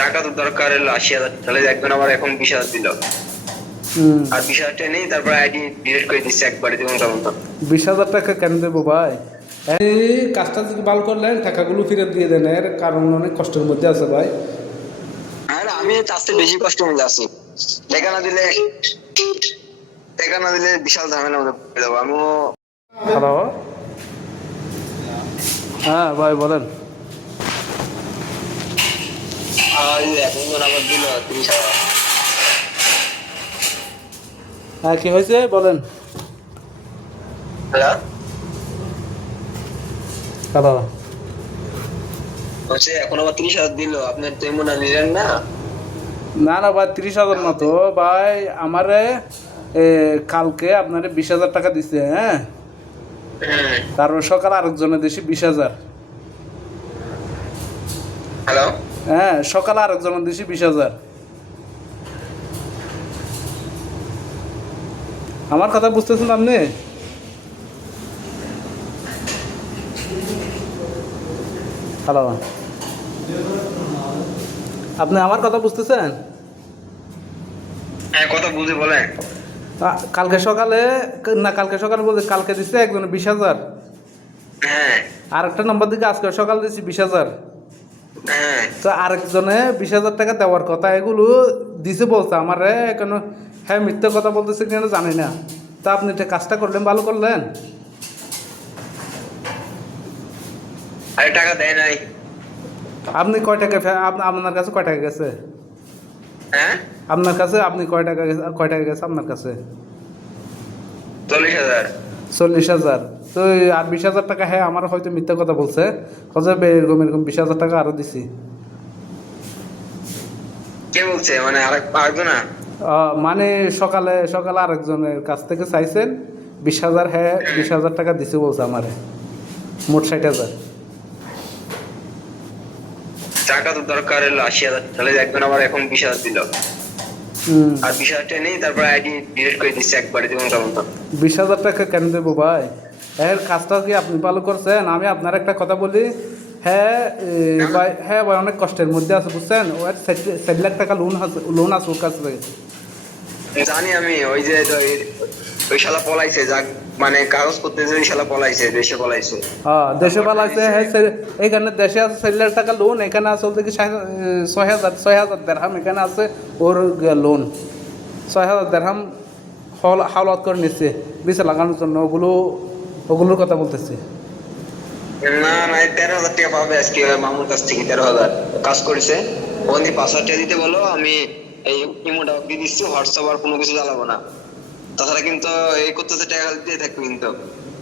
টাকা তো দরকার হলো ৮০,০০০, তাহলে একজন আবার এখন ২০,০০০ দিল, আর ২০,০০০ নেই, তারপরে আইডি ডিলিট করে দিচ্ছে একবারে যেমন তেমন। ২০,০০০ টাকা কেন দেবো ভাই? এই কাজটা যদি ভালো করলেন টাকাগুলো ফেরত দিয়ে দেন, এর কারণ অনেক কষ্টের মধ্যে আছে ভাই। আর আমি চাষতে বেশি কষ্ট মধ্যে আছি, টাকা না দিলে বিশাল ঝামেলার মধ্যে পড়ে যাবো আমিও। হ্যালো, হ্যাঁ ভাই বলেন। এখন আবার দিল ৩০,০০০। হ্যাঁ কি হয়েছে বলেন। হ্যালো, হ্যালো, বলছে এখন আবার ৩০,০০০ দিল, আপনার তো এমন নিলেন না। না না ভাই 30,000 না তো ভাই, আমারে কালকে আপনারে 20,000 টাকা দিছে, হ্যাঁ। তারপর সকালে আরেকজনের দিছি 20,000। হ্যালো, হ্যাঁ সকালে আরেকজনের দিছি 20,000। আমার কথা বুঝতেছেন আপনি? হ্যালো, আপনি আমার কথা বুঝতেছেন? হ্যাঁ কথা বুঝে বলেন। কালকে সকালে, না কালকে সকালে বলতে কালকে দিচ্ছে একজনে 20,000, হ্যাঁ আর একটা নম্বর দিকে আজকে সকালে দিচ্ছি 20,000। হ্যাঁ, তো আরেকজনে 20,000 টাকা দেওয়ার কথা, এগুলো দিছে বলছে আমারে কেন। হ্যাঁ মিথ্যে কথা বলতেছে কেন জানি না। তা আপনি এটা কাজটা করলেন, ভালো করলেন। আরে টাকা দেয় নাই। আপনি কয় টাকা আপনার কাছে কয় টাকা গেছে? হ্যাঁ, আপনার কাছে আপনি কয় টাকা গেছে আপনার কাছে? ৪০,০০০। 40,000। তো আর 20,000 টাকা, হ্যাঁ আমার হয়তো মিথ্যা কথা বলছে, হয়তো এরকম এরকম 20,000 টাকা আরও দিছি। কে বলছে, মানে আরেকজন? মানে সকালে সকালে আরেকজনের কাছ থেকে চাইছেন 20,000, হ্যাঁ 20,000 টাকা দিছে বলছে আমারে, মোট 60,000। টাকা তো দরকার হলো ৮০,০০০, তাহলে একজন আবার এখন ২০,০০০ দিল, আর ২০,০০০ নেই, তারপরে আইডি ডিলিট করে দিচ্ছে একবারে যেমন তেমন। 20,000 টাকা কেন দেবো ভাই? এর কাজটা কি আপনি ভালো করছেন? আমি আপনার একটা কথা বলি, হ্যাঁ ভাই, হ্যাঁ ভাই অনেক কষ্টের মধ্যে আছে বুঝছেন। ও 7 লাখ টাকা লোন আছে ওর কাছে। জানি আমি, ওই যে ওই শালা পলাইছে, যাক মানে কাগজ করতে যে ওই শালা পলাইছে, দেশে পলাইছে। হ্যাঁ দেশে ভালো আছে, হ্যাঁ এখানে দেশে আছে 7 লাখ টাকা লোন, এখানে আছে বলতে কি 6,000 দেড়হাম এখানে আছে ওর লোন। 6,000 দেড়হাম হাওলাত করে নিচ্ছে বিচে লাগানোর জন্য, ওগুলোর কথা বলতেছে। না না, 13,০০০ টাকা পাবে আজকে মামুর কাছ থেকে। 13,০০০ কাজ করেছে, ওখান থেকে 5,০০০ টাকা দিতে বলো, আমি এই ইমোটা দিয়ে দিচ্ছি, হোয়াটসঅ্যাপ আর কোনো কিছু চালাবো না। তাছাড়া কিন্তু এই করতে টাকা দিয়ে থাকবে কিন্তু।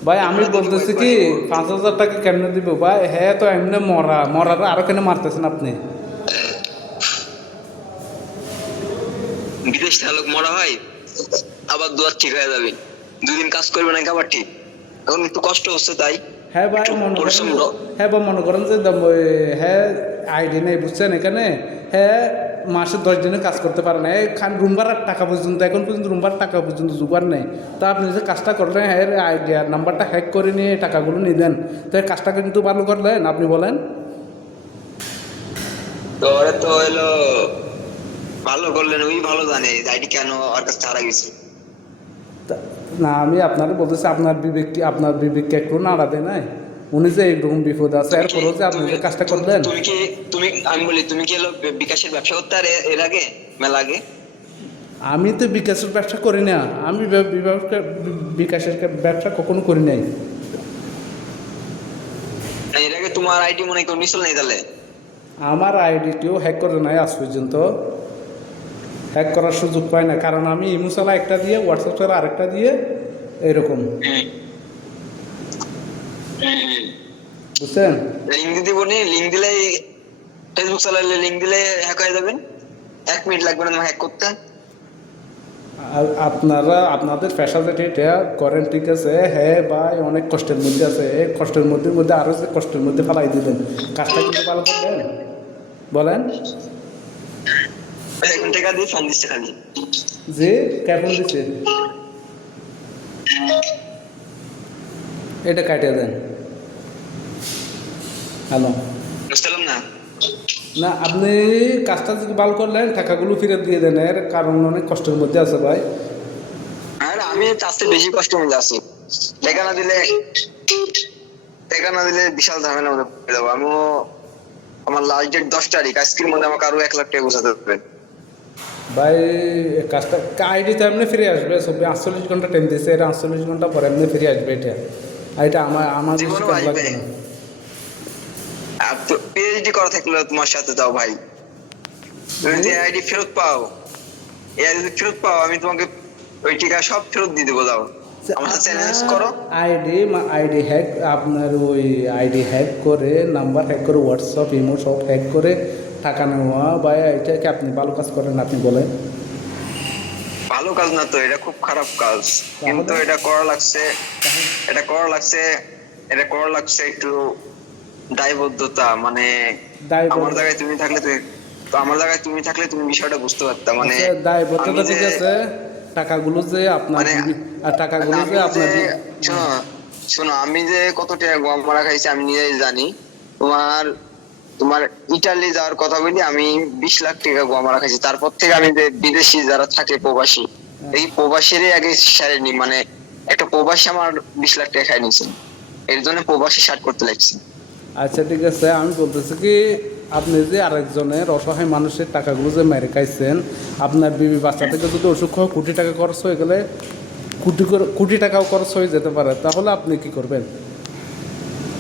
ভাই আমি বলতেছি কি 5,000 টাকা কেমনে দিব ভাই? হ্যাঁ তো এমনি মরার আরো কেন মারতেছেন আপনি? বিদেশ থেকে লোক মরা হয়, আবার দুয়ার ঠিক হয়ে যাবে, 2 দিন কাজ করবে নাকি আবার ঠিক। এখন একটু কষ্ট হচ্ছে তাই। হ্যাঁ ভাই মনে করেন, হ্যাঁ ভাই মনে করেন যে হ্যাঁ আইডি নেই বুঝছেন এখানে, হ্যাঁ মাসে 10 দিনে কাজ করতে পারে না, খান রুম ভাড়ার টাকা পর্যন্ত, এখন পর্যন্ত রুম ভাড়ার টাকা পর্যন্ত জোগাড় নেই। তা আপনি যে কাজটা করলেন, হ্যাঁ আইডিয়ার নাম্বারটা হ্যাক করে নিয়ে টাকাগুলো নিলেন, তো এই কাজটা কিন্তু ভালো করলেন আপনি বলেন। তো ওরা তো হলো ভালো করলেন, ওই ভালো জানে আইডি কেন ওর কাছে হারা গেছে। না আমি আপনাকে বলতেছি, আপনার বিবেককে একটু নাড়া দেয় নাই? উনি যে এইরকম বিপদ আছে এরপরেও যে আপনি যে কাজটা করলেন। আমি বলি, তুমি কি হলো বিকাশের ব্যবসা করতে আর এর আগে মেলা আগে? আমি তো বিকাশের ব্যবসা করি না, আমি বিকাশের ব্যবসা কখনো করি নাই। এর আগে তোমার আইডি মনে কেউ মিশল নেই তাহলে? আমার আইডি কেউ হ্যাক করে নাই আজ পর্যন্ত, হ্যাক করার সুযোগ পায় না, কারণ আমি ইমোশালা একটা দিয়ে, হোয়াটসঅ্যাপ ছাড়া আরেকটা দিয়ে এরকম, বুঝছেন। লিঙ্ক দিতে বলি, লিঙ্ক দিলে ফেসবুক চালালে লিঙ্ক দিলে হ্যাক হয়ে যাবেন, 1 মিনিট লাগবে না হ্যাক করতে। আপনাদের পেশা যেটা এটা করেন ঠিক আছে, হ্যাঁ ভাই অনেক কষ্টের মধ্যে আছে, এই কষ্টের মধ্যে আরও যে কষ্টের মধ্যে ফেলাই দিলেন, কাজটা কিন্তু ভালো করবেন বলেন। 1 টাকা দিয়ে ফোন দিচ্ছে খালি। যে কেমন দিচ্ছে এটা কাটিয়ে দেন। হ্যালো, বুঝতে পারলাম না। না আপনি কাজটা যদি ভালো করলেন টাকাগুলো ফিরত দিয়ে দেন, এর কারণ অনেক কষ্টের মধ্যে আছে ভাই। আর আমি চাষতে বেশি কষ্ট মধ্যে আছি। টাকা না দিলে টাকা না দিলে বিশাল ঝামেলার মধ্যে পড়ে যাবো। আমিও আমার লাস্ট ডেট 10 তারিখ, আজকের মধ্যে আমাকে আরো 1 লাখ টাকা বোঝাতে হবে। ভাই কাজটা আইডি তো এমনি ফিরে আসবে, 48 ঘন্টা টাইম দিয়েছে, এটা 48 ঘন্টা পরে এমনি ফিরে আসবে এটা। আর এটা আমার বেশি জীবনেও টাইম আসবে। লাগবে না। আর তো পিএইচডি করা থাকলে তোমার সাথে যাও ভাই, তুমি যে আইডি ফেরত পাও, এই আইডি ফেরত পাও, আমি তোমাকে ওই টাকা সব ফেরত দিয়ে দেবো। যাও আমার সাথে চ্যালেঞ্জ করো। আইডি হ্যাক, আপনার ওই আইডি হ্যাক করে, নাম্বার হ্যাক করে, হোয়াটসঅ্যাপ ইমো সব হ্যাক করে টাকা নেওয়া, বা এটা কি আপনি ভালো কাজ করেন আপনি বলেন? ভালো কাজ না তো, এটা খুব খারাপ কাজ। কিন্তু এটা করা লাগছে, এটা করা লাগছে, এটা করা লাগছে একটু দায়বদ্ধতা। মানে আমার জায়গায় তুমি থাকলে আমার জায়গায় তুমি থাকলে তুমি বিষয়টা বুঝতে পারতা। মানে দায়বদ্ধতা ঠিক আছে, টাকাগুলো যে আপনার মানে টাকাগুলো যে আমি আপনার যে শোনো শোনো, আমি যে কত টাকা গম মারা খাইছি আমি নিজেই জানি। তোমার তোমার ইটালি যাওয়ার কথা বলি, আমি 20 লাখ টাকা গম মারা খাইছি। তারপর থেকে আমি যে বিদেশি যারা থাকে প্রবাসী, এই প্রবাসীরই আগে সারেনি। মানে একটা প্রবাসী আমার 20 লাখ টাকা খাই নিয়েছে, এর জন্য প্রবাসী শার্ট করতে লাগছে। আচ্ছা ঠিক আছে, আমি বলতেছি কি, আপনি যে আরেকজনের অসহায় মানুষের টাকাগুলো যে মেরে খাইছেন, আপনার বিবি বাচ্চা থেকে যদি অসুখ হয়, কোটি টাকা খরচ হয়ে গেলে, কোটি টাকাও খরচ হয়ে যেতে পারে, তাহলে আপনি কি করবেন?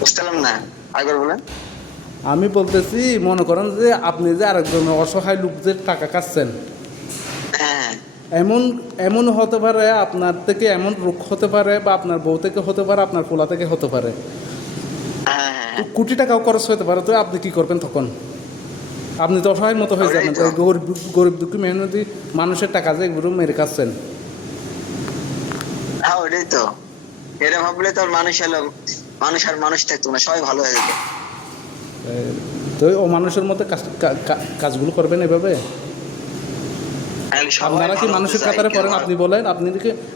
বুঝলাম না, আগে বলেন। আমি বলতেছি, মনে করেন যে আপনি যে আরেকজনের অসহায় লোকদের টাকা খাচ্ছেন, হ্যাঁ এমন এমন হতে পারে আপনার থেকে, এমন রোগ হতে পারে, বা আপনার বউ থেকে হতে পারে, আপনার পোলা থেকে হতে পারে, হ্যাঁ হ্যাঁ, কোটি টাকাও খরচ হতে পারে, তো আপনি কি করবেন তখন? আপনি তো অসহায়ের মতো হয়ে যাবেন। গরিব দুঃখী মেহনতি মানুষের টাকা যে এগুলো মেরে খাচ্ছেন। হ্যাঁ ওটাই তো। এটা ভাবলে তো আর মানুষ হলো, মানুষ আর মানুষ থাকতো না, সবাই ভালো হয়ে যেত। তো ও মানুষের মতো কাজগুলো করবেন এভাবে? আপনারা কি মানুষের কাতারে পড়েন? আপনি বলেন,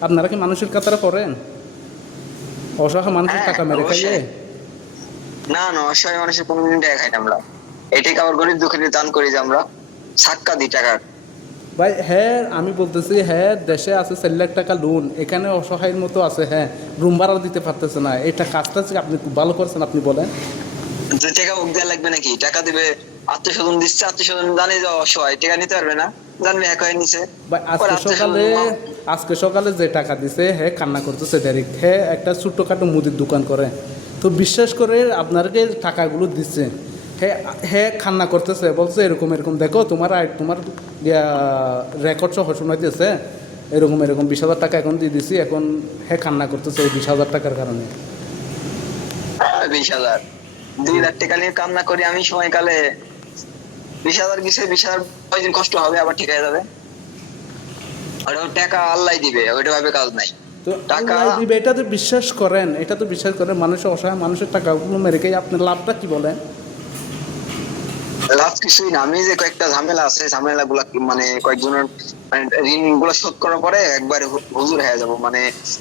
আপনারা কি মানুষের কাতারে পড়েন? অসহায় মানুষের টাকা মেরে খাইয়ে? না না, অসহায় মানুষের কোনোদিন টাকা খাই না আমরা। এটাকে আবার গরিব দুঃখীদের দান করি যে আমরা সাক্কা দিই টাকার। ভাই হ্যাঁ, আমি বলতেছি হ্যাঁ, দেশে আছে 4 লাখ টাকা লোন, এখানে অসহায়ের মতো আছে, হ্যাঁ রুম ভাড়াও দিতে পারতেছে না, এটা কাজটা আপনি খুব ভালো করছেন, আপনি বলেন। যে টাকা বুক দেওয়া লাগবে নাকি? টাকা দিবে, আত্মীয় স্বজন দিচ্ছে, আত্মীয় স্বজন জানে যে অসহায়, টাকা নিতে পারবে না, জানবে এক হয়ে নিছে। ভাই আজকে সকালে যে টাকা দিছে, হ্যাঁ কান্না করতেছে ডাইরেক্ট, হ্যাঁ একটা ছোট্টখাটো মুদির দোকান করে, তো বিশ্বাস করে আপনাকে টাকাগুলো দিচ্ছে, হ্যাঁ হ্যাঁ কান্না করতেছে, বলছে এরকম এরকম দেখো তোমার রেকর্ড সহ শোনাইতেছে, এরকম 20,000 টাকা এখন দিয়ে দিছি, এখন হ্যাঁ কান্না করতেছে এই 20,000 টাকার কারণে। 20,000 2 লাখ টাকা নিয়ে কান্না করি আমি সময়কালে। 20,000 গেছে, 20,000 কয়দিন কষ্ট হবে, আবার ঠিক হয়ে যাবে। ওটা টাকা আল্লাহ দিবে, ওইটা ভাবে কাজ নাই। তো টাকা আল্লাহ দিবে, এটা তো বিশ্বাস করেন, মানুষের অসহায় মানুষের টাকাগুলো মেরে খাই, আপনার লাভটা কি বলেন? লাভ কিছুই না। আমি যে কয়েকটা ঝামেলা আছে, ঝামেলা গুলা মানে কয়েকজনের মানে ঋণ গুলো শোধ করার পরে একবারে হুজুর হয়ে যাব। মানে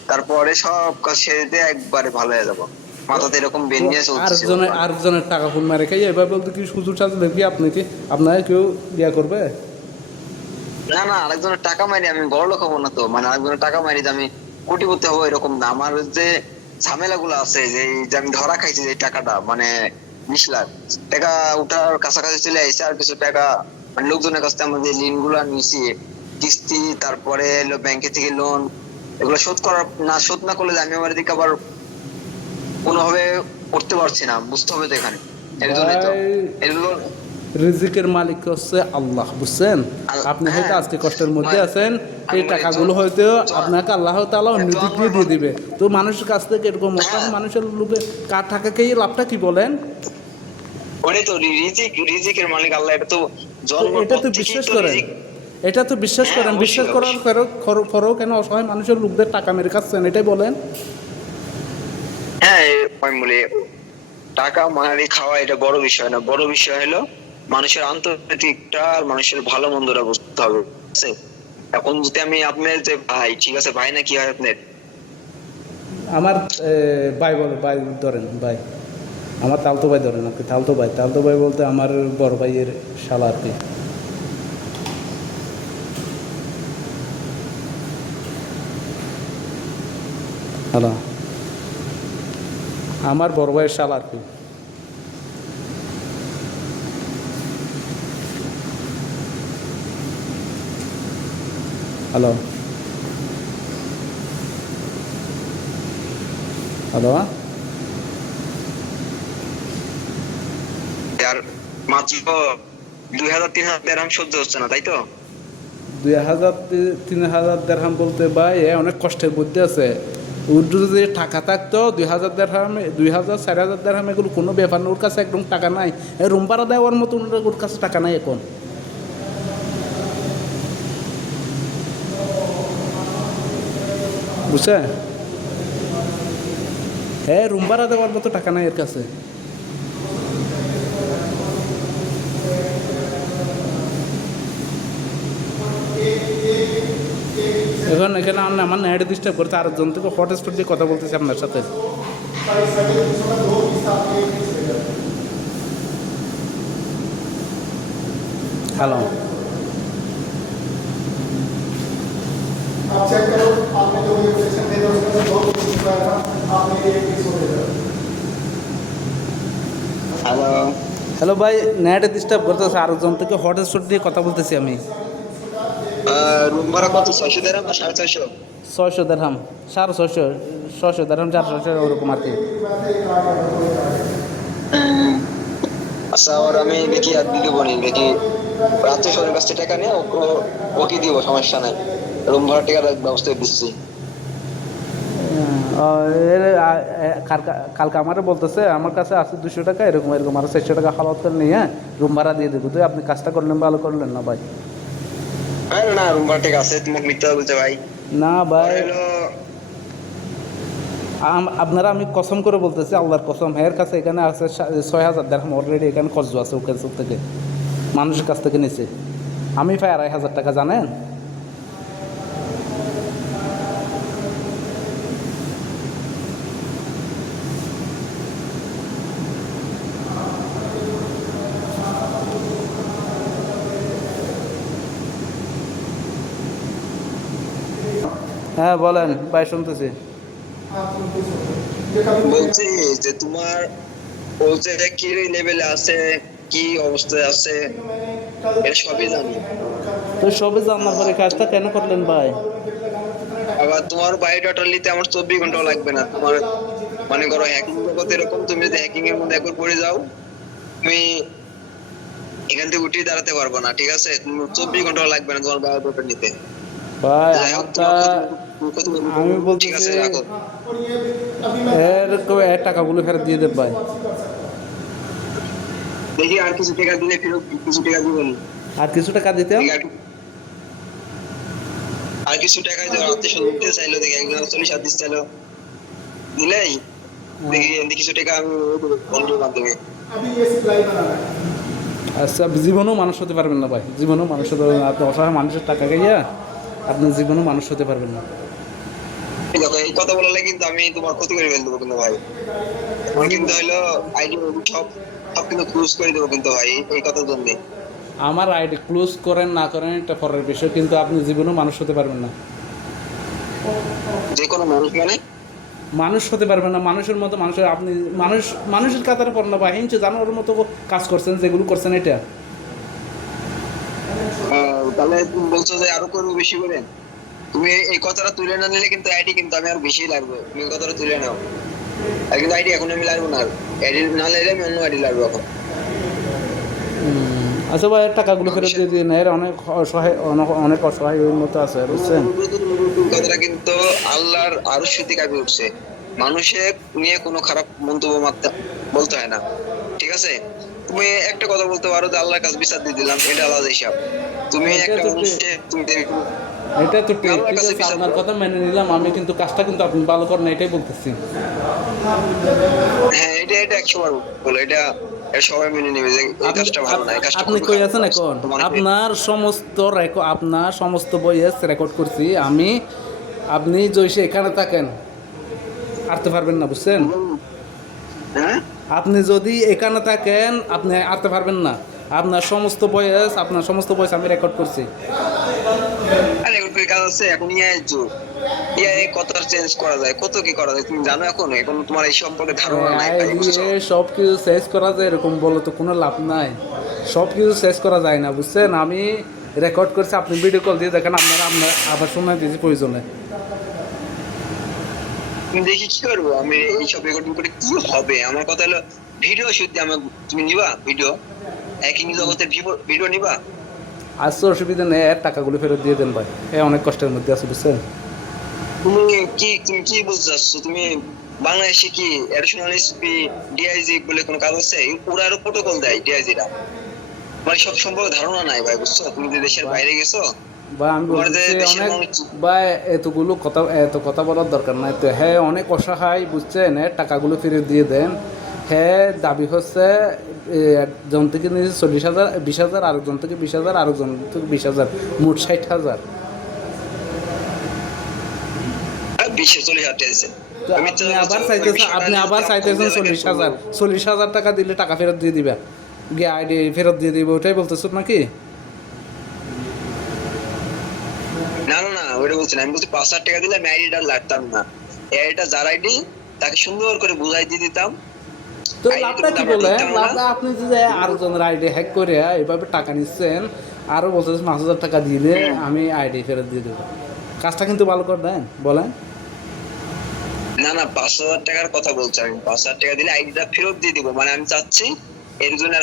তারপরে সব কাজ সেরে দিয়ে একবারে ভালো হয়ে যাব। মাথাতে এরকম বেন নিয়ে চলতেছে। আরেকজনের টাকা ফুল মেরে খাই, এবার বলতে কি সুযোগ চাচ্ছে কি আপনি কি আপনাকে কেউ ইয়া করবে? না না, আরেকজনের টাকা মারি আমি বড় লোক হবো না তো। মানে আরেকজনের টাকা মারি যে আমি কোটিপতি হবো এরকম না। আমার যে ঝামেলা গুলো আছে, যে আমি ধরা খাইছি যে টাকাটা, মানে 20 লাখ টাকা উঠার কাছাকাছি চলে আসছে। আর কিছু টাকা মানে লোকজনের কাছ থেকে আমরা যে ঋণ গুলা নিয়েছি, কিস্তি, তারপরে ব্যাংকে থেকে লোন, এগুলো শোধ না করলে আমি আমার দিকে আবার কোনোভাবে করতে পারছি না। বুঝতে হবে তো এখানে, এর জন্যই তো এগুলো। রিজিকের মালিক হচ্ছে আল্লাহ, বুঝছেন? আপনি হয়তো আজকে কষ্টের মধ্যে আছেন, এই টাকাগুলো হয়তো আপনাকে আল্লাহ তাআলা অন্য দিক দিয়ে দিয়ে দিবে। তো মানুষের কাছ থেকে এরকম মানুষের লোকে কার টাকা খেয়ে লাভটা কি বলেন? ওটাই তো, রিজিকের মালিক আল্লাহ। এটা তো এটা তো বিশ্বাস করেন, এটা তো বিশ্বাস করেন, বিশ্বাস করার পরেও কেন অসহায় মানুষের লোকদের টাকা মেরে খাচ্ছেন, এটাই বলেন। হ্যাঁ আমি বলি, টাকা মারি খাওয়া এটা বড় বিষয় না। বড় বিষয় হলো মানুষের আন্তর্জাতিকটা, মানুষের ভালো মন্দটা বুঝতে হবে। এখন যদি আমি আপনার যে ভাই, ঠিক আছে ভাই না কি হয় আপনার? আমার ভাই বলে, ভাই ধরেন ভাই। আমার তালতো ভাই ধরেন আর কি, তালতো ভাই বলতে আমার বড় ভাইয়ের শালা আর কি। হ্যালো, আমার বড় ভাইয়ের শালা আর কি। হ্যালো হ্যালো, আর মাত্র 2000-3000 দেড়হাম সহ্য হচ্ছে না, তাই তো? 2000-3000 দেড়হাম বলতে ভাই অনেক কষ্টের মধ্যে আছে। ওর যদি টাকা থাকতো 2000 দেড়হাম, 2000-4000 দেড়হাম এগুলো কোনো ব্যাপার না, ওর কাছে একদম টাকা নাই। রুম ভাড়া দেওয়ার মতো ওর কাছে টাকা নাই এখন, বুঝছে? হ্যাঁ, রুম ভাড়া দেওয়ার মতো টাকা নাই এর কাছে। এখন এখানে আমার নেট ডিস্টার্ব করতে, আরেকজন থেকে হটস্পট দিয়ে কথা বলতেছি আপনার সাথে। হ্যালো, आप चेक करो, आपने जो सेक्शन दे दिया उसमें से 2 क्वेश्चन आया था, आपने एक मिस हो गया। হ্যালো, হ্যালো ভাই, নেট ডিস্টার্ব করতেছে, আরেকজন থেকে হটস্পট দিয়ে কথা বলতেছি আমি। রুম ভাড়া কত? 600 দেড়হাম না 650? 600 দেড়হাম, 650, 600 দেড়হাম, 400 ওরকম আর কি। আচ্ছা, আর আমি দেখি আর দিদি বনি দেখি, রাত্রে সরের কাছ থেকে টাকা নিয়ে ওকে দিব, সমস্যা নাই। রুম ভাড়া টাকার ব্যবস্থা দিচ্ছি। কালকে আমারও বলতেছে আমার কাছে আছে 200 টাকা, এরকম এরকম আরো 400 টাকা খালাত করে নিয়ে রুম ভাড়া দিয়ে দেবো। তুই আপনি কাজটা করলেন, ভালো করলেন না ভাই? না, রুম ভাড়া টাকা আছে, তোমাকে মিথ্যা বলছে ভাই। না ভাই, হলো আপনারা, আমি কসম করে বলতেছি, আল্লাহর কসম, এর কাছে এখানে আছে 6000 দেড়হাম অলরেডি এখানে কর্জ আছে ওখান থেকে, মানুষের কাছ থেকে নিছে। আমি পাই 2500 টাকা, জানেন? হ্যাঁ বলেন ভাই, শুনতেছি। বলছি যে তোমার বলছে কি লেভেলে আছে, কি অবস্থায় আছে, এটা সবই জানি। তো সবে জানার পরে কাজটা কেন করলেন ভাই? আবার তোমার বায়োডাটা নিতে আমার 24 ঘন্টাও লাগবে না। তোমার মনে করো হ্যাকিং জগৎ এরকম, তুমি যদি হ্যাকিং এর মধ্যে একবার পড়ে যাও, তুমি এখান থেকে উঠে দাঁড়াতে পারবো না, ঠিক আছে? 24 ঘন্টাও লাগবে না তোমার বায়োডাটা নিতে। ভাই যাই হোক, আমারটা, আমি ঠিক বলতেছি আছে, রাখো। এর টাকাগুলো ফেরত দিয়ে দেব ভাই। দেখি আর কিছু টাকা দিলে ফেরত কিছু টাকা দিবেন। আর কিছু টাকা দিতাম। আর কিছু টাকা যে আত্মীয় স্বজন দিতে চাইলো, দেখি একজন 40 চাইলো, দিলেই দেখি কিছু টাকা আমি বন্ধুর মাধ্যমে। अभी ये सिलाई बना रहा है। আচ্ছা, জীবনেও মানুষ হতে পারবেন না ভাই, জীবনেও মানুষ হতে পারবেন না। আপনি অসহায় মানুষের টাকা খাইয়া আপনি জীবনেও মানুষ হতে পারবেন না। দেখো, এই কথা বললে কিন্তু আমি তোমার ক্ষতি করে ফেলবো কিন্তু ভাই। আমার কিন্তু হইলো আইডি সব সব কিন্তু ক্লোজ করে দেবো কিন্তু ভাই, এই কথার জন্য। আমার আইডি ক্লোজ করেন না করেন এটা পরের বিষয়, কিন্তু আপনি জীবনেও মানুষ হতে পারবেন না। যে কোনো মানুষ মানে মানুষ হতে পারবেন না, মানুষের মতো মানুষের, আপনি মানুষের কাতারে পড়েন না বা হিংসে জানোয়ারের মতো কাজ করছেন, যেগুলো করছেন এটা। তাহলে তুমি বলছো যে আরো করবো বেশি করে। তুমি এই কথাটা তুলে না নিলে কিন্তু আইডি কিন্তু আমি আরো বেশি লাগবে। তুমি এই কথাটা তুলে নাও। আর কিন্তু আইডি এখন আমি লাগবো না, আইডি না লাগলে আমি অন্য আইডি লাগবো এখন। আচ্ছা ভাই, এর টাকাগুলো ফেরত দিয়ে দিন, এর অনেক অসহায়, অনেক অসহায় ওই মতো আছে, বুঝছেন? কথাটা কিন্তু আল্লাহর আরো স্মৃতি কাঁপে উঠছে। মানুষের নিয়ে কোনো খারাপ মন্তব্য বলতে হয় না, ঠিক আছে? তুমি একটা কথা বলতে পারো যে আল্লাহর কাছে বিচার দিয়ে দিলাম, এটা আলাদা হিসাব। তুমি একটা মানুষকে তুমি এটা তো ঠিক আল্লাহর কাছে আছে, বিচার আপনার করো। কথা মেনে নিলাম আমি, কিন্তু কাজটা কিন্তু আপনি ভালো করেন না, এটাই বলতেছি। হ্যাঁ, এটা 100 বার বলো, এটা সবাই মেনে নেবে যে এই কাজটা ভালো না, এই কাজটা আপনি খুবই কই খারাপ আছেন কাজ। এখন? তোমার আপনার সমস্ত বইয়ের রেকর্ড করছি আমি। আপনি জয়সে এখানে থাকেন, আসতে পারবেন না, বুঝছেন? হ্যাঁ, আপনি যদি এখানে থাকেন আপনি আসতে পারবেন না। আপনার সমস্ত বয়স আমি রেকর্ড করছি। আরে ওই কাজ আছে এখন ইয়ার যুগ, ইয়ার কত চেঞ্জ করা যায়, কত কি করা যায় তুমি জানো? এখন তোমার এই সম্পর্কে ধারণা নাই ভাই, আইডি বুঝছো? সব কিছু শেষ করা যায় এরকম বলো তো কোনো লাভ নাই। সব কিছু শেষ করা যায় না, বুঝছেন? আমি রেকর্ড করছি, আপনি ভিডিও কল দিয়ে দেখেন, আপনার আবার সময় দিয়েছি প্রয়োজনে। তুমি দেখি কি করবো আমি এইসব রেকর্ডিং করে, কি হবে? আমার কথা হলো ভিডিও শুট দিয়ে তুমি নিবা ভিডিও, একই জগতের ভিডিও নিবা? আজ তো অসুবিধা নেই, এর টাকাগুলো ফেরত দিয়ে দেন ভাই, অনেক কষ্টের মধ্যে আছে, বুঝছেন? তুমি কি বলতে চাচ্ছ? তুমি বাংলাদেশে কি অ্যাডিশনাল এসপি ডিআইজি বলে কোনো কাজ আছে? ওরা আরো প্রোটোকল দেয় ডিআইজিরা, মানে সব সম্পর্কে ধারণা নাই ভাই, বুঝছো? তুমি যে দেশের বাইরে গেছো, বা আমি বলতেছি দেশের অনেক মানুষ বা এত কথা বলার দরকার নাই তো। হ্যাঁ অনেক অসহায়, বুঝছেন? টাকাগুলো ফেরত দিয়ে দেন। হ্যাঁ দাবি হচ্ছে একজন থেকে নিয়েছে 40,000 20,000, আরেকজন থেকে 20,000, আরেকজন থেকে 20,000, মোট 60,000। বিশ্বে চলে যাচ্ছে। তো আপনি আবার চাইতেছেন 40,000 টাকা দিলে টাকা ফেরত দিয়ে দিবে, গিয়ে আইডি ফেরত দিয়ে দিবে, ওটাই বলতেছেন নাকি? না না না, ওটা বলছি না, আমি বলছি 5,000 টাকা দিলে আমি আইডিটা লাগতাম না, আইডিটা যার আইডি তাকে সুন্দর করে বুঝাই দিয়ে দিতাম। তো লাভটা কি বলেন? লাভটা আপনি যে আরেকজনের আইডি হ্যাক করে এভাবে টাকা নিচ্ছেন, আরও বলতেছেন 5,000 টাকা দিলে আমি আইডি ফেরত দিয়ে দেবো। কাজটা কিন্তু ভালো করে দেন, বলেন। না না, 5,000 টাকার কথা বলছি আমি, 5,000 টাকা দিলে আইডিটা ফেরত দিয়ে দিব। মানে আমি চাচ্ছি এর জন্য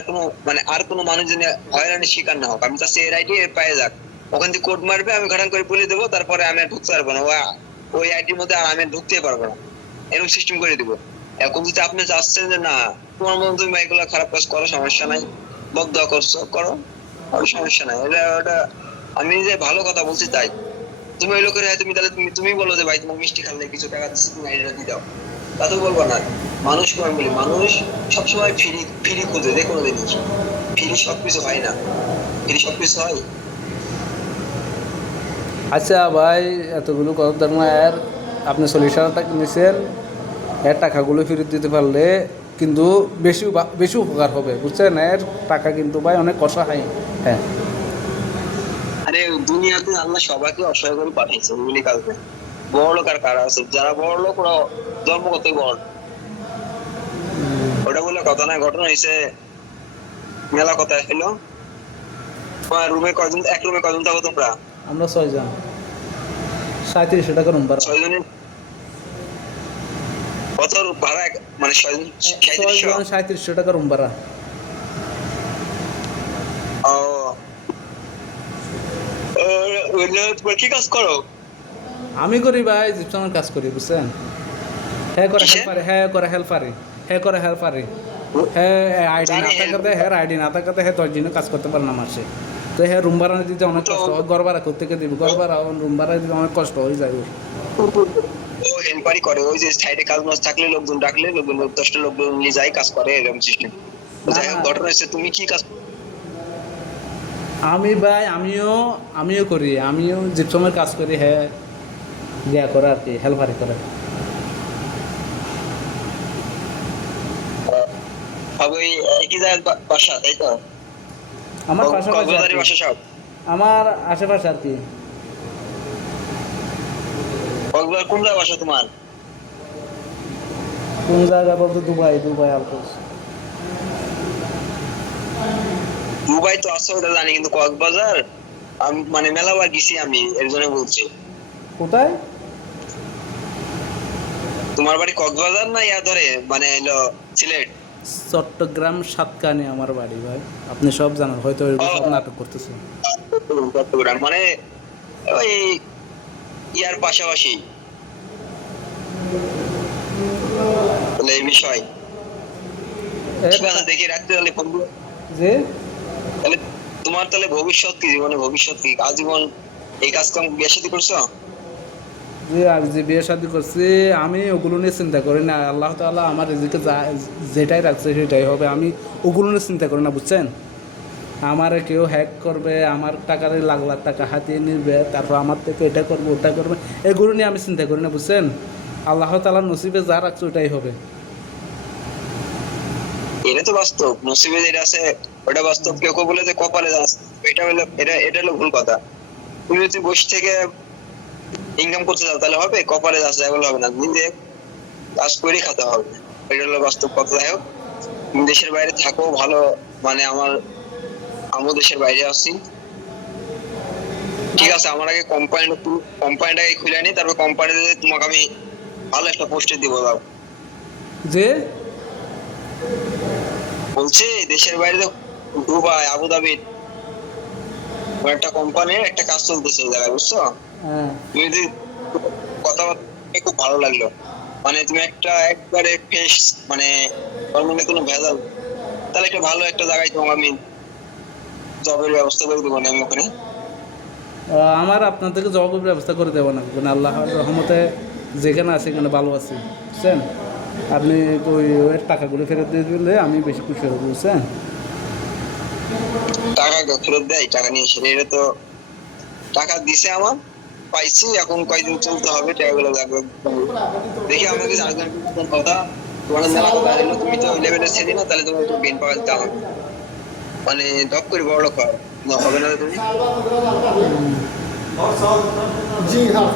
আর কোনো মানুষ যেন হয়রানির শিকার না হোক। আমি চাচ্ছি এর আইডি এর পায়ে যাক, ওখান থেকে কোড মারবে, আমি ঘাটান করে বলে দেবো, তারপরে আমি আর ঢুকতে পারবো না, ওই আইডির মধ্যে আর আমি ঢুকতে পারবো না, এরকম সিস্টেম করে দিব। এখন যদি আপনি চাচ্ছেন যে না তোমার মধ্যে তুমি এগুলো খারাপ কাজ করো, সমস্যা নাই, বকদোয়া করছো করো, কোনো সমস্যা নাই। ওটা আমি যে ভালো কথা বলছি তাই। তুমি ওই লোকের তুমি তাহলে তুমি বলো যে ভাই তোমার মিষ্টি খালে কিছু টাকা দিচ্ছি, তুমি আইডিটা দিয়ে দাও, তা তো বলবো না। মানুষ আমি বলি, মানুষ সবসময় ফ্রি খোঁজে, যে কোনো জিনিস ফ্রি সবকিছু হয় না, ফ্রি সবকিছু হয়। আচ্ছা ভাই, এতগুলো কথা ধর্ম এর আপনি 40,000 টাকা নিয়েছেন, এর টাকাগুলো ফেরত দিতে পারলে কিন্তু বেশি উপকার হবে, বুঝছেন? এর টাকা কিন্তু ভাই অনেক অসহায়। হ্যাঁ আরে দুনিয়াতে আল্লাহ সবাইকে অসহায় করে পাঠিয়েছে, বুঝলি? কালকে বড় লোক আর কারা আছে? যারা বড় লোক ওরা জন্মগতই বড়, ওটা বলে কথা নয়। ঘটনা হয়েছে, মেলা কথা হলো। তোমার রুমে কয়জন, এক রুমে কয়জন থাকো তোমরা? আমরা 6 জন, 3700 টাকা রুম ভাড়া। 6 জনের কত ভাড়া? মানে 6 জন 6 জন 3700 টাকা রুম ভাড়া। ও তোমার কি কাজ করো? আমি করি ভাই জিপসামের কাজ করি, বুঝছেন? হ্যাঁ করে হেল্পারি, হ্যাঁ আইডি না থাকাতে, আইডি না থাকাতে 10 দিনে কাজ করতে পারে না মাসে। তো রুম ভাড়া দিতে অনেক কষ্ট হয়, ঘর ভাড়া করতে দিবি, ঘর ভাড়া রুম ভাড়া দিতে অনেক কষ্ট হয়ে যায়। ও হেল্পারি করে, ওই যে সাইডে কাজ মাছ থাকলে লোকজন ডাকলে লোকজন 10টা লোকজন নিয়ে যায় কাজ করে, এরকম সিস্টেম। যাই হোক, ঘটনা হচ্ছে তুমি কি কাজ? আমি ভাই আমিও করি, আমিও জিপসামের কাজ করি। হ্যাঁ ইয়া করে আর কি, হেল্পারি করে। হবে একই জায়গায় বাসা, তাই তো? আমার পাশাপাশি বাসা সব আমার আশেপাশে আর কি। কক্সবাজার কোন জায়গায় বাসা তোমার? কোন জায়গা বলতে দুবাই আলপোস। দুবাই তো আছে ওটা জানি, কিন্তু কক্সবাজার আমি মানে মেলাবার গেছি আমি, এর জন্য বলছি। কোথায়? তোমার বাড়ি কক্সবাজার না ইয়া ধরে মানে হলো সিলেট? চট্টগ্রাম সাতকানি আমার বাড়ি ভাই, আপনি সব জানেন হয়তো, সব নাটক করতেছেন। চট্টগ্রাম মানে ওই ইয়ার পাশাপাশি এই বিষয়। ঠিক আছে, দেখি রাখতে তাহলে ফোন দিও। যে তাহলে তোমার তাহলে ভবিষ্যৎ কি, জীবনে ভবিষ্যৎ কি? আজীবন এই কাজ কাম বিয়ে শাদী করছো? যে আমি যে বিয়ে শাদী করছি, আমি ওগুলো নিয়ে চিন্তা করি না। আল্লাহ তাআলা আমার রিজিকে যেটাই রাখছে সেটাই হবে, আমি ওগুলো নিয়ে চিন্তা করি না, বুঝছেন? আমার কেউ হ্যাক করবে, আমার টাকার লাখ লাখ টাকা হাতিয়ে নিবে, তারপর আমার থেকে এটা করবে ওটা করবে, এগুলো নিয়ে আমি চিন্তা করি না, বুঝছেন? আল্লাহ তাআলার নসিবে যা রাখছে ওটাই হবে। এটা তো বাস্তব, নসিবে যেটা আছে ওটা বাস্তব। কেউ কেউ বলে যে কপালে আছে, এটা হলো ভুল কথা। তুমি যদি বসে থেকে ইনকাম করতে চাও তাহলে হবে, কপালে আছে এগুলো হবে না, নিজে কাজ করে খেতে হবে, এটা হলো বাস্তব কথা। যাই হোক, তুমি দেশের বাইরে থাকো ভালো, মানে আমি দেশের বাইরে আছি, ঠিক আছে। আমার আগে কোম্পানিটাকে খুলে নি, তারপর কোম্পানিতে তোমাকে আমি ভালো একটা পোস্টে দিব। দাও যে বলছি দেশের বাইরে তো দুবাই, আবুধাবি একটা কোম্পানির একটা কাজ চলতেছে এই জায়গায়, বুঝছো? হ্যাঁ তুমি যদি কথাবার্তা খুব ভালো লাগলো, মানে তুমি একবারে ফ্রেশ, মানে ওর মধ্যে কোনো ভেজাল, তাহলে একটা ভালো একটা জায়গায় তোমাকে আমি জবের ব্যবস্থা করে দেবো না ওখানে। আমার আপনার থেকে জবের ব্যবস্থা করে দেবো না, মানে আল্লাহর রহমতে যেখানে আছে সেখানে ভালো আছি, বুঝছেন? আপনি ওই টাকাগুলো ফেরত দিয়ে দিলে আমি বেশি খুশি হব, বুঝছেন? টাকা ফেরত দেয়, টাকা নিয়ে এসে এটা তো টাকা দিছে আমার, পাইছি, এখন কয়দিন চলতে হবে, টাকাগুলো লাগবে। দেখি আমাকে জানবেন কথা, তোমার মেলা কথা হলো, তুমি তো লেভেলে ছেড়ে না, তাহলে তোমার তো বেন পাওয়া যেতে হবে, মানে দপ করে বড় লোক হবে না তুমি। जी हाँ।